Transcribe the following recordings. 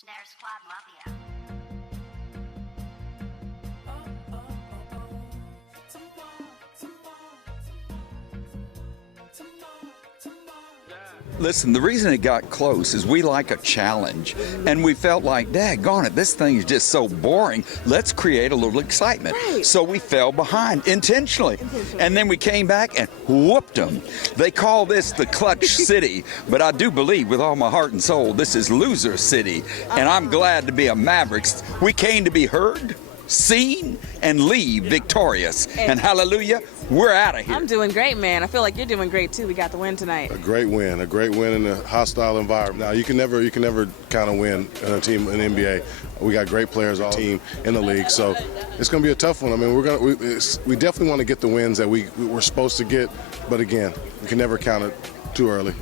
Snare Squad Mafia. Listen, the reason it got close is we like a challenge, and we felt like, daggone it, this thing is just so boring. Let's create a little excitement. Right. So we fell behind intentionally. And then we came back and whooped them. They call this the Clutch City, but I do believe with all my heart and soul, this is Loser City. And I'm glad to be a Mavericks. We came to be heard, seen, and leave victorious. And hallelujah, we're out of here. I'm doing great, man. I feel like you're doing great too. We got the win tonight. A great win in a hostile environment. Now you can never kind of win in a team in the NBA. We got great players, all team in the league, so it's going to be a tough one. I mean, we definitely want to get the wins that we're supposed to get, but again, we can never count it too early.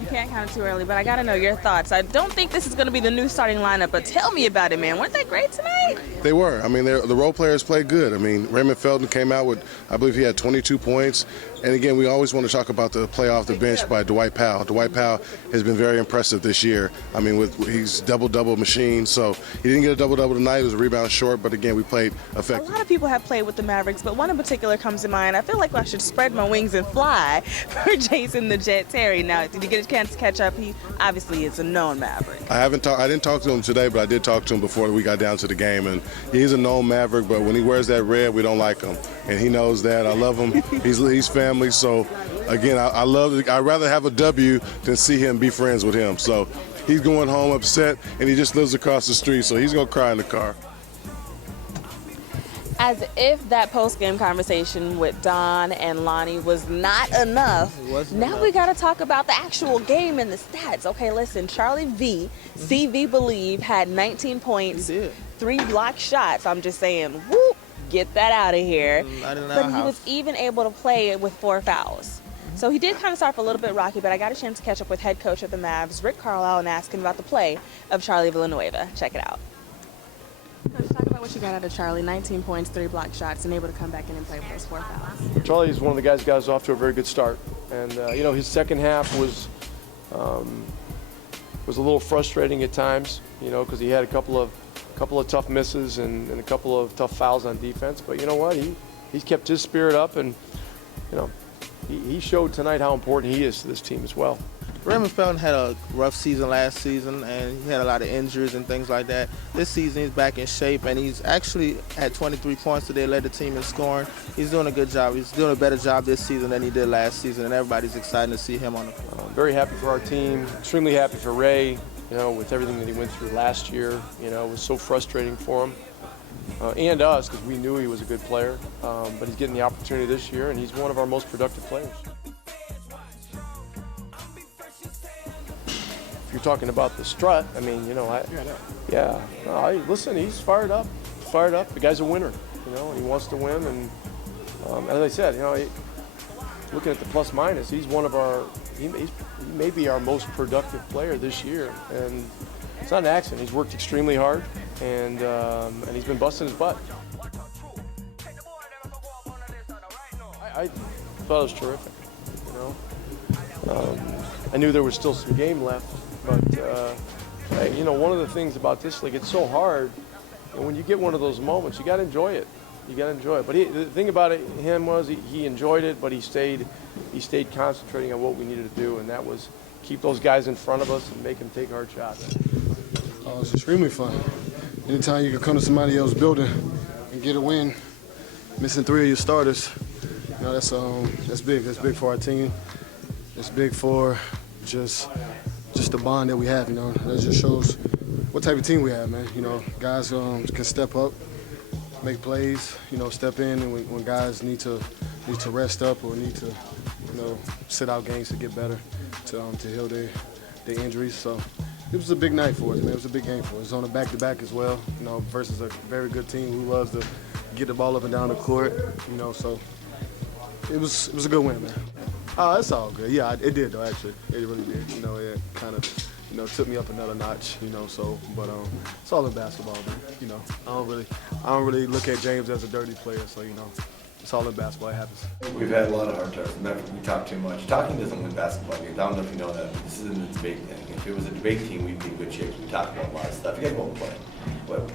You can't count it too early, but I got to know your thoughts. I don't think this is going to be the new starting lineup, but tell me about it, man. Weren't they great tonight? They were. I mean, the role players played good. I mean, Raymond Felton came out with, I believe he had 22 points. And again, we always want to talk about the play off the bench by Dwight Powell. Dwight Powell has been very impressive this year. I mean, he's double-double machine, so he didn't get a double-double tonight. It was a rebound short, but again, we played effective. A lot of people have played with the Mavericks, but one in particular comes to mind. I feel like I should spread my wings and fly for Jason the Jet Terry. Now, did you get a chance to catch up? He obviously is a known Maverick. I didn't talk to him today, but I did talk to him before we got down to the game, and he's a known Maverick, but when he wears that red, we don't like him, and he knows that. I love him. He's family, so again, I'd rather have a W than see him be friends with him. So he's going home upset, and he just lives across the street, so he's going to cry in the car. As if that post-game conversation with Don and Lonnie was not enough, we got to talk about the actual game and the stats. Okay, listen, Charlie V, CV Believe, had 19 points, 3 blocked shots. I'm just saying, whoop, get that out of here. But he was even able to play with 4 fouls. So he did kind of start off a little bit rocky, but I got a chance to catch up with head coach of the Mavs, Rick Carlisle, and ask him about the play of Charlie Villanueva. Check it out. Coach, talk about what you got out of Charlie. 19 points, 3 blocked shots, and able to come back in and play with those 4 fouls. Charlie is one of the guys who got us off to a very good start. And, his second half was a little frustrating at times, because he had a couple of tough misses and a couple of tough fouls on defense. But you know what? He's kept his spirit up, and, he showed tonight how important he is to this team as well. Raymond Felton had a rough season last season, and he had a lot of injuries and things like that. This season, he's back in shape, and he's actually had 23 points today, led the team in scoring. He's doing a good job. He's doing a better job this season than he did last season, and everybody's excited to see him on the court. Very happy for our team, extremely happy for Ray, with everything that he went through last year. It was so frustrating for him. And us, because we knew he was a good player, but he's getting the opportunity this year, and he's one of our most productive players. If you're talking about the strut, I mean, listen, he's fired up. The guy's a winner, he wants to win, and as I said, looking at the plus minus, he's one of he may be our most productive player this year, and it's not an accident. He's worked extremely hard, and he's been busting his butt. I thought it was terrific. I knew there was still some game left, but one of the things about this league, it's so hard. And when you get one of those moments, you got to enjoy it. But the thing about him was he enjoyed it, but he stayed concentrating on what we needed to do, and that was keep those guys in front of us and make them take hard shots. Oh, it's extremely fun. Anytime you can come to somebody else's building and get a win, missing 3 of your starters, that's big. That's big for our team. It's big for just the bond that we have. That just shows what type of team we have, man. Guys can step up, make plays. Step in, and when guys need to rest up or need to, sit out games to get better, to heal their injuries. So it was a big night for us, man. It was a big game for us. It was on a back-to-back as well, versus a very good team who loves to get the ball up and down the court, so it was a good win, man. It's all good. Yeah, it did though, actually. It really did. It kind of, took me up another notch, but it's all in basketball, man. I don't really look at James as a dirty player, so it's all in basketball. It happens. We've had a lot of hard times. We talk too much. Talking doesn't win basketball games. I don't know if you know that, but this isn't a debate thing. If it was a debate team, we'd be in good shape. We talk about a lot of stuff. You gotta go and play. But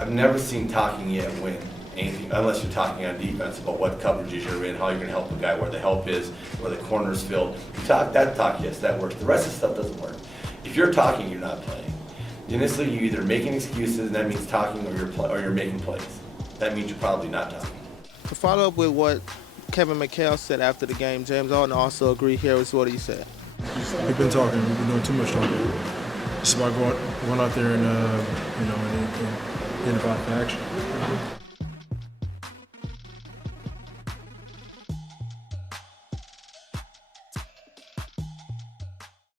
I've never seen talking yet win anything, unless you're talking on defense about what coverages you're in, how you're gonna help the guy, where the help is, where the corner's filled. You talk, yes, that works. The rest of the stuff doesn't work. If you're talking, you're not playing. In this league, you're either making excuses, and that means talking, or you're making plays. That means you're probably not talking. To follow up with what Kevin McHale said after the game, James Alden also agreed. Here is what he said. We've been talking. We've been doing too much talking. It's about going out there and, and getting about the action.